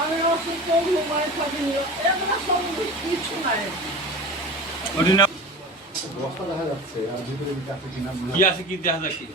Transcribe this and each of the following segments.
আমি অসুস্থ ঘুমায় থাকি এগুলো সব কিছু নাই বস্তা দেখা যাচ্ছে আর ভিতরে আছে কিনা কি আছে কি দেখা যাচ্ছে কি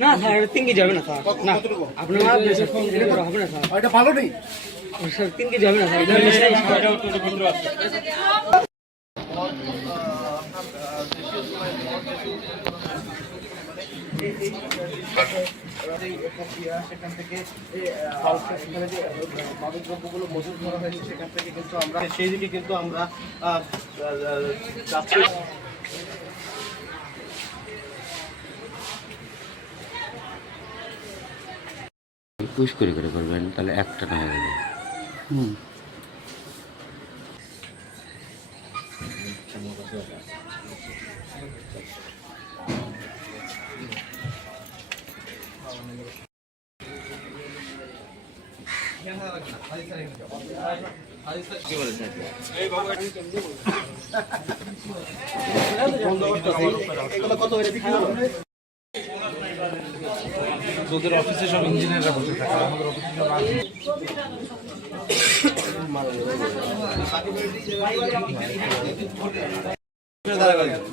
না স্যার এটা তিন কেজি হবে না স্যার না আপনার হবে না স্যার ভালো নেই স্যার তিন কেজি হবে না স্যার প্রক্রিয়া সেখান থেকে সেখানে থেকে কিন্তু আমরা সেই দিকে কিন্তু আমরা পুশ করে করে করবেন, তাহলে একটা না হয়ে যাবে। এগুলো তোদের অফিসে সব ইঞ্জিনিয়াররা বসে থাকে আমাদের অফিসে।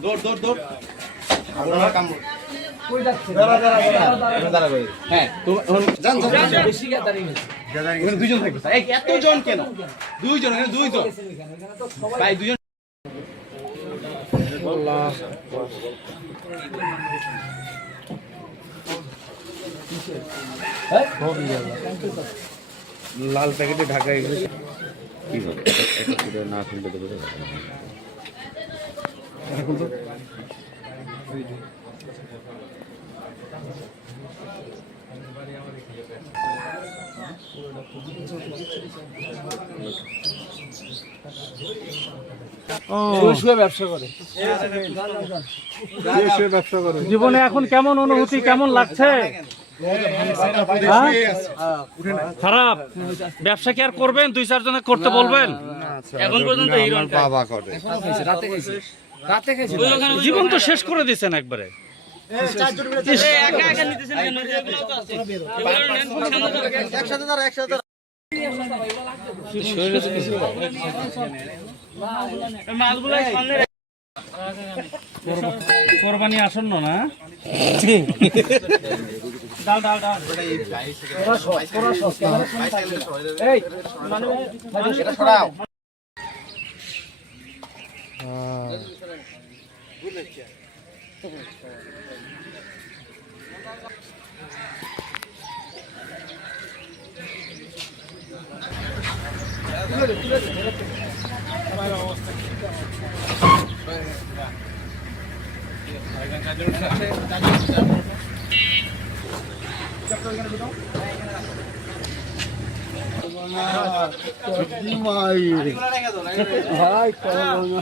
দৌড় দৌড় দৌড়। আপনারা কাম হ্যাঁ এখন দুইজন থাকবে স্যার। এই এতজন কেন দুইজন এখানে দুইজন ভাই দুইজন লাল প্যাকেটে ঢাকা এগুলো কি হবে না খুললে তো বোঝা যাবে না। জীবনে এখন কেমন অনুভূতি কেমন লাগছে? হ্যাঁ? খারাপ। ব্যবসা কি আর করবেন? দুই চারজনে করতে বলবেন? এখন পর্যন্ত জীবন তো শেষ করে দিচ্ছেন একবারে। একসাথে কোরবানি আসন্ন না? ভাই করোনা।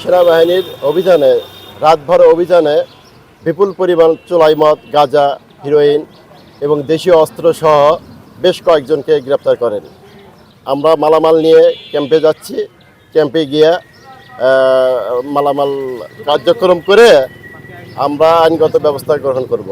সেনাবাহিনীর অভিযানে, রাতভর অভিযানে বিপুল পরিমাণ চোলাই মদ, গাঁজা, হিরোইন এবং দেশীয় অস্ত্র সহ বেশ কয়েকজনকে গ্রেপ্তার করেন। আমরা মালামাল নিয়ে ক্যাম্পে যাচ্ছি। ক্যাম্পে গিয়ে মালামাল কার্যক্রম করে আমরা আইনগত ব্যবস্থা গ্রহণ করব।